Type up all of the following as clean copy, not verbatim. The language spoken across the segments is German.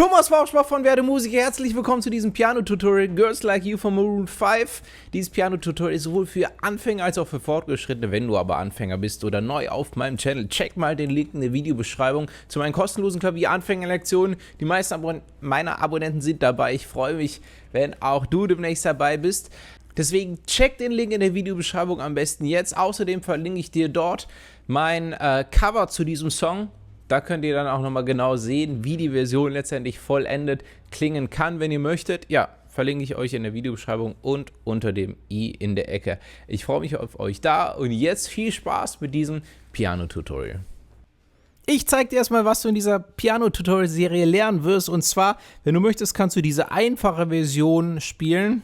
Thomas Bauschbach von Werde Musiker, herzlich willkommen zu diesem Piano-Tutorial Girls Like You von Maroon 5. Dieses Piano-Tutorial ist sowohl für Anfänger als auch für Fortgeschrittene. Wenn du aber Anfänger bist oder neu auf meinem Channel, check mal den Link in der Videobeschreibung zu meinen kostenlosen Klavier-Anfänger-Lektionen. Die meisten meiner Abonnenten sind dabei. Ich freue mich, wenn auch du demnächst dabei bist. Deswegen check den Link in der Videobeschreibung am besten jetzt. Außerdem verlinke ich dir dort mein Cover zu diesem Song. Da könnt ihr dann auch nochmal genau sehen, wie die Version letztendlich vollendet klingen kann, wenn ihr möchtet. Ja, verlinke ich euch in der Videobeschreibung und unter dem i in der Ecke. Ich freue mich auf euch da und jetzt viel Spaß mit diesem Piano-Tutorial. Ich zeige dir erstmal, was du in dieser Piano-Tutorial-Serie lernen wirst. Und zwar, wenn du möchtest, kannst du diese einfache Version spielen.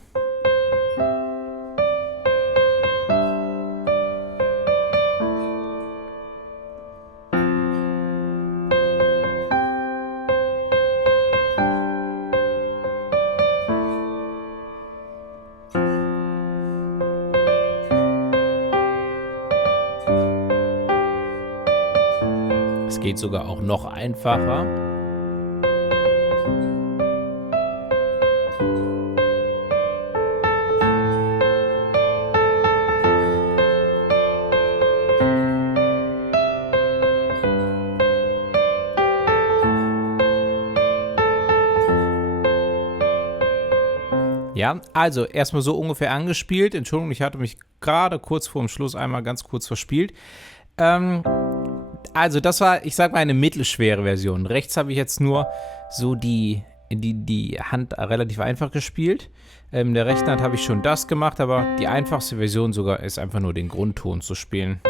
Es geht sogar auch noch einfacher. Ja, also erstmal so ungefähr angespielt. Entschuldigung, ich hatte mich gerade kurz vor dem Schluss einmal ganz kurz verspielt. Also das war, ich sag mal, eine mittelschwere Version. Rechts habe ich jetzt nur so die Hand relativ einfach gespielt. In der rechten Hand habe ich schon das gemacht, aber die einfachste Version sogar ist einfach nur den Grundton zu spielen.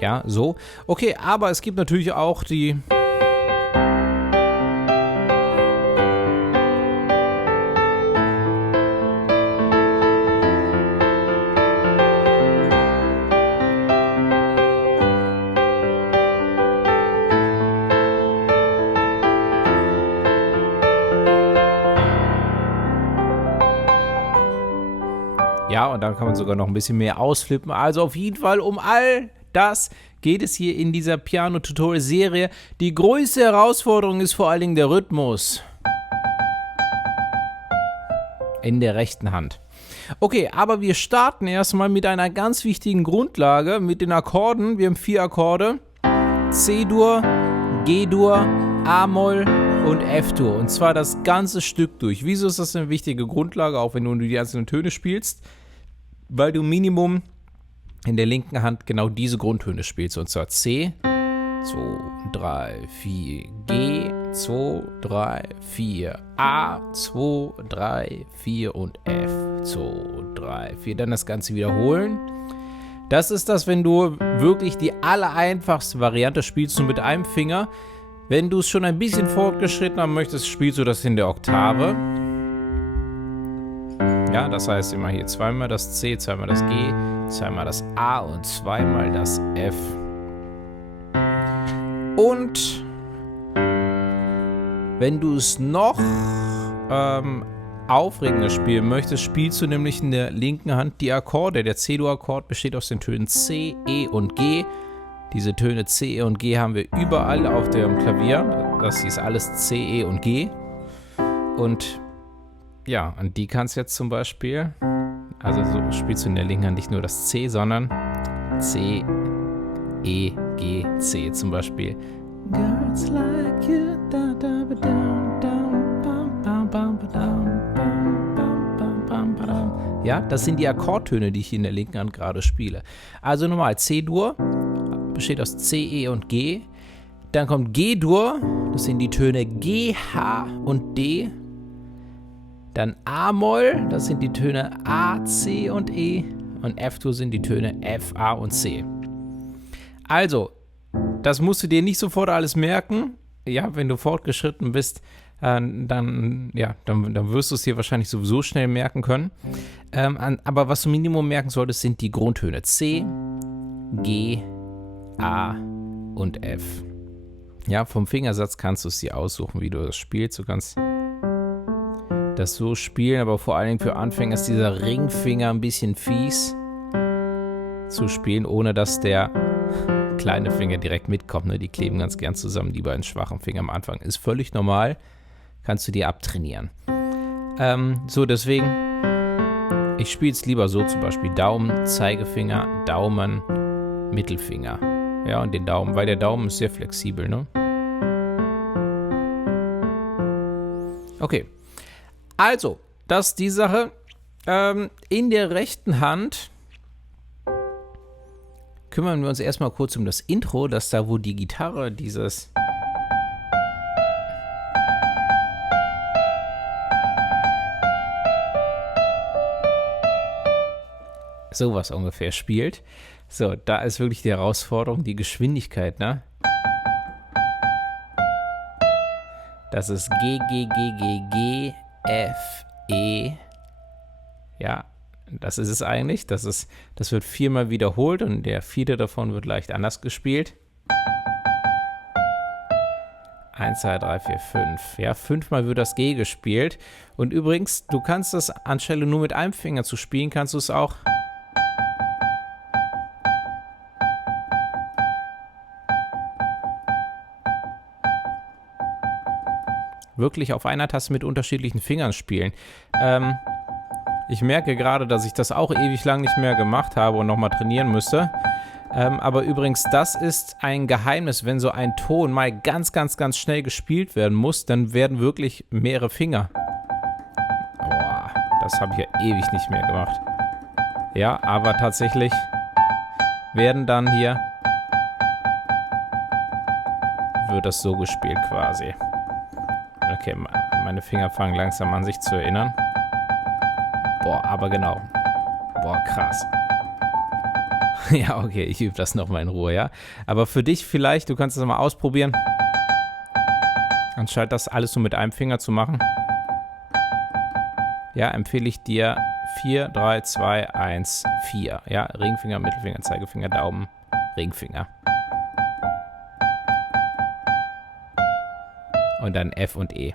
Ja, so. Okay, aber es gibt natürlich auch die... Ja, und dann kann man sogar noch ein bisschen mehr ausflippen. Also auf jeden Fall um all das geht es hier in dieser Piano-Tutorial-Serie. Die größte Herausforderung ist vor allen Dingen der Rhythmus. In der rechten Hand. Okay, aber wir starten erstmal mit einer ganz wichtigen Grundlage, mit den Akkorden. Wir haben 4 Akkorde. C-Dur, G-Dur, A-Moll und F-Dur. Und zwar das ganze Stück durch. Wieso ist das eine wichtige Grundlage, auch wenn du die einzelnen Töne spielst? Weil du Minimum in der linken Hand genau diese Grundtöne spielst. Und zwar C, 2, 3, 4, G, 2, 3, 4, A, 2, 3, 4 und F, 2, 3, 4. Dann das Ganze wiederholen. Das ist das, wenn du wirklich die allereinfachste Variante spielst, nur mit einem Finger. Wenn du es schon ein bisschen fortgeschritten haben möchtest, spielst du das in der Oktave. Ja, das heißt immer hier zweimal das C, zweimal das G, zweimal das A und zweimal das F. Und wenn du es noch aufregender spielen möchtest, spielst du nämlich in der linken Hand die Akkorde. Der C-Dur-Akkord besteht aus den Tönen C, E und G. Diese Töne C, E und G haben wir überall auf dem Klavier. Das hier ist alles C, E und G. Und ja, und die kannst du jetzt zum Beispiel, also so spielst du in der linken Hand nicht nur das C, sondern C, E, G, C zum Beispiel. Girls like you, da da ba down, down, bam, bam, bam, down, bam, bam, bam, bam, bam. Ja, das sind die Akkordtöne, die ich in der linken Hand gerade spiele. Also nochmal, C-Dur besteht aus C, E und G. Dann kommt G-Dur, das sind die Töne G, H und D. Dann A-Moll, das sind die Töne A, C und E. Und F-Dur sind die Töne F, A und C. Also, das musst du dir nicht sofort alles merken. Ja, wenn du fortgeschritten bist, dann wirst du es dir wahrscheinlich sowieso schnell merken können. Aber was du Minimum merken solltest, sind die Grundtöne C, G, A und F. Ja, vom Fingersatz kannst du es dir aussuchen, wie du das spielst. Du kannst das so spielen, aber vor allen Dingen für Anfänger ist dieser Ringfinger ein bisschen fies zu spielen, ohne dass der kleine Finger direkt mitkommt. Ne? Die kleben ganz gern zusammen, die beiden schwachen Finger am Anfang. Ist völlig normal. Kannst du dir abtrainieren. So, deswegen, ich spiele es lieber so, zum Beispiel Daumen, Zeigefinger, Daumen, Mittelfinger. Ja, und den Daumen, weil der Daumen ist sehr flexibel, ne? Okay. Also, das ist die Sache. In der rechten Hand kümmern wir uns erstmal kurz um das Intro, dass da, wo die Gitarre dieses sowas ungefähr spielt. So, da ist wirklich die Herausforderung, die Geschwindigkeit, ne? Das ist G, G, G, G, G, F, E. Ja, das ist es eigentlich. Das wird 4-mal wiederholt und der 4. davon wird leicht anders gespielt. 1, 2, 3, 4, 5. Ja, 5-mal wird das G gespielt. Und übrigens, du kannst das anstelle nur mit einem Finger zu spielen, kannst du es auch wirklich auf einer Taste mit unterschiedlichen Fingern spielen. Ich merke gerade, dass ich das auch ewig lang nicht mehr gemacht habe und nochmal trainieren müsste. Aber übrigens, das ist ein Geheimnis. Wenn so ein Ton mal ganz, ganz, ganz schnell gespielt werden muss, dann werden wirklich mehrere Finger. Boah, das habe ich ja ewig nicht mehr gemacht. Ja, aber tatsächlich werden dann hier, wird das so gespielt quasi. Okay, meine Finger fangen langsam an, sich zu erinnern. Boah, aber genau. Boah, krass. Ja, okay, ich übe das nochmal in Ruhe, ja. Aber für dich vielleicht, du kannst das mal ausprobieren. Anstatt das alles so mit einem Finger zu machen. Ja, empfehle ich dir 4, 3, 2, 1, 4. Ja, Ringfinger, Mittelfinger, Zeigefinger, Daumen, Ringfinger. Und dann F und E.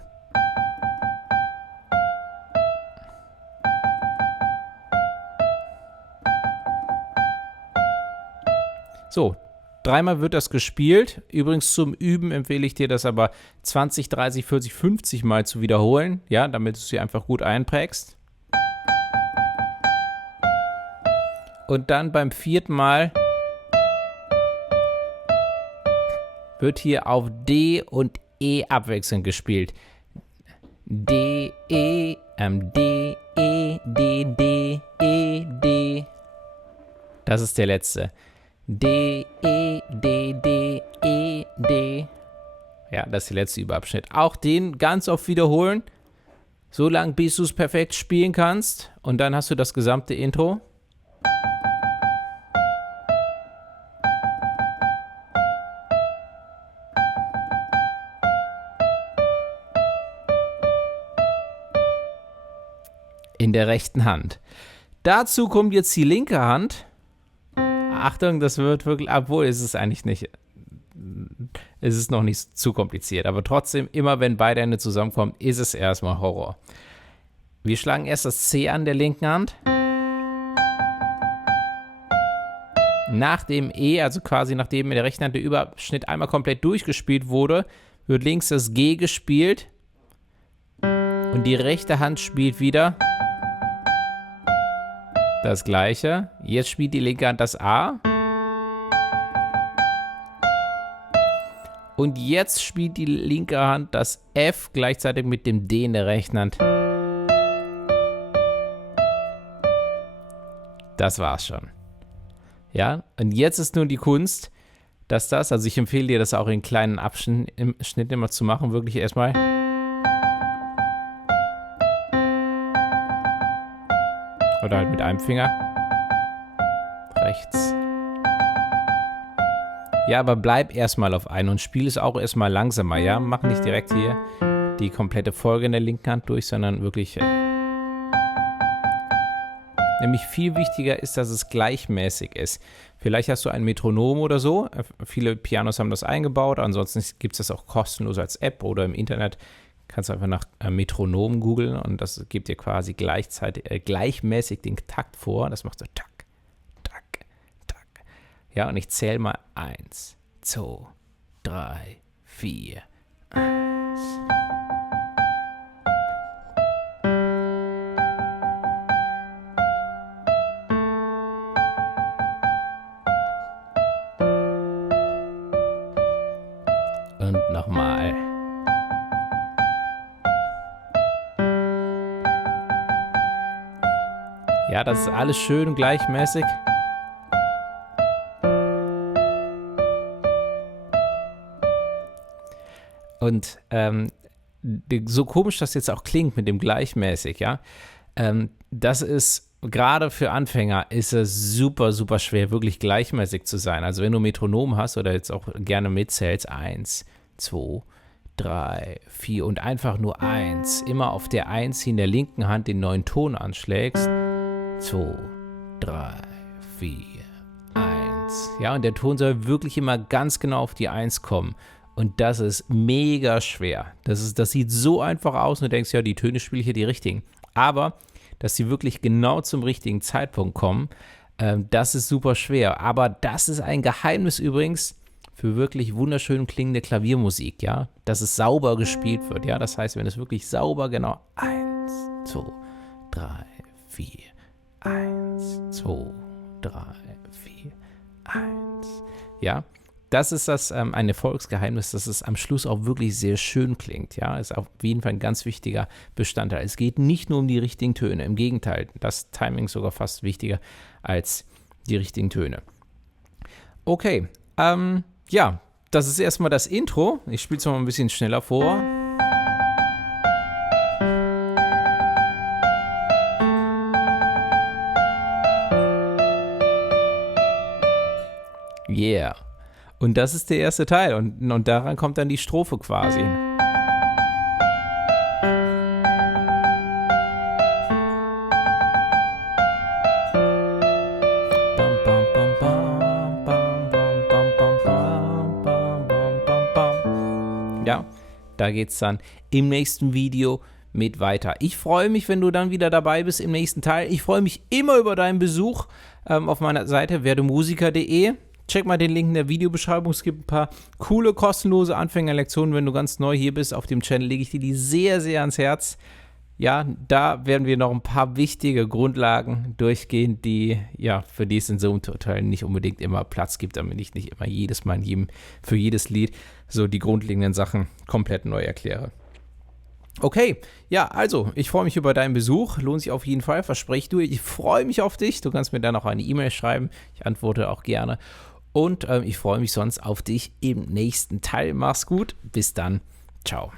So, 3-mal wird das gespielt. Übrigens zum Üben empfehle ich dir das aber 20, 30, 40, 50 Mal zu wiederholen. Ja, damit du sie einfach gut einprägst. Und dann beim 4. Mal wird hier auf D und E abwechselnd gespielt. D, E, D, E, D, D, E, D. Das ist der letzte. D, E, D, D, E, D. Ja, das ist der letzte Überabschnitt. Auch den ganz oft wiederholen. So lange, bis du es perfekt spielen kannst. Und dann hast du das gesamte Intro. In der rechten Hand. Dazu kommt jetzt die linke Hand. Achtung, das wird wirklich, obwohl ist es eigentlich nicht, ist es noch nicht zu kompliziert, aber trotzdem, immer wenn beide Hände zusammenkommen, ist es erstmal Horror. Wir schlagen erst das C an der linken Hand. Nach dem E, also quasi nachdem in der rechten Hand der Überabschnitt einmal komplett durchgespielt wurde, wird links das G gespielt und die rechte Hand spielt wieder das gleiche. Jetzt spielt die linke Hand das A. Und jetzt spielt die linke Hand das F gleichzeitig mit dem D in der rechten Hand. Das war's schon. Ja, und jetzt ist nur die Kunst, dass das, also ich empfehle dir das auch in kleinen Abschnitten immer zu machen, wirklich erstmal. Oder halt mit einem Finger. Rechts. Ja, aber bleib erstmal auf einen und spiel es auch erstmal langsamer, ja? Mach nicht direkt hier die komplette Folge in der linken Hand durch, sondern wirklich. Nämlich viel wichtiger ist, dass es gleichmäßig ist. Vielleicht hast du ein Metronom oder so. Viele Pianos haben das eingebaut. Ansonsten gibt es das auch kostenlos als App oder im Internet. Kannst du einfach nach Metronom googeln und das gibt dir quasi gleichmäßig den Takt vor. Das macht so tak, tak, tak, Ja, und ich zähle mal 1, 2, 3, 4, 1. Und nochmal. Ja, das ist alles schön gleichmäßig. Und so komisch das jetzt auch klingt mit dem gleichmäßig, ja, das ist gerade für Anfänger ist es super, super schwer, wirklich gleichmäßig zu sein. Also wenn du Metronom hast oder jetzt auch gerne mitzählst, 1, 2, 3, 4 und einfach nur 1, immer auf der 1 in der linken Hand den neuen Ton anschlägst, 2, 3, 4, 1. Ja, und der Ton soll wirklich immer ganz genau auf die 1 kommen. Und das ist mega schwer. Das sieht so einfach aus und du denkst, ja, die Töne spiele ich hier die richtigen. Aber, dass sie wirklich genau zum richtigen Zeitpunkt kommen, das ist super schwer. Aber das ist ein Geheimnis übrigens für wirklich wunderschön klingende Klaviermusik, ja. Dass es sauber gespielt wird, ja. Das heißt, wenn es wirklich sauber genau 1, 2, 3, 4, 1, 2, 3, 4, 1. Ja, das ist ein Erfolgsgeheimnis, dass es am Schluss auch wirklich sehr schön klingt. Ja, ist auf jeden Fall ein ganz wichtiger Bestandteil. Es geht nicht nur um die richtigen Töne, im Gegenteil, das Timing ist sogar fast wichtiger als die richtigen Töne. Okay, ja, das ist erstmal das Intro. Ich spiele es mal ein bisschen schneller vor. Yeah. Und das ist der erste Teil und daran kommt dann die Strophe quasi. Ja, da geht's dann im nächsten Video mit weiter. Ich freue mich, wenn du dann wieder dabei bist im nächsten Teil. Ich freue mich immer über deinen Besuch auf meiner Seite werdemusiker.de. Check mal den Link in der Videobeschreibung. Es gibt ein paar coole, kostenlose Anfängerlektionen. Wenn du ganz neu hier bist auf dem Channel, lege ich dir die sehr, sehr ans Herz. Ja, da werden wir noch ein paar wichtige Grundlagen durchgehen, für die es in so einem Tutorial nicht unbedingt immer Platz gibt, damit ich nicht immer jedes Mal für jedes Lied so die grundlegenden Sachen komplett neu erkläre. Okay, ja, also, ich freue mich über deinen Besuch, lohnt sich auf jeden Fall, verspreche du, ich freue mich auf dich, du kannst mir dann auch eine E-Mail schreiben, ich antworte auch gerne und ich freue mich sonst auf dich im nächsten Teil. Mach's gut, bis dann, ciao.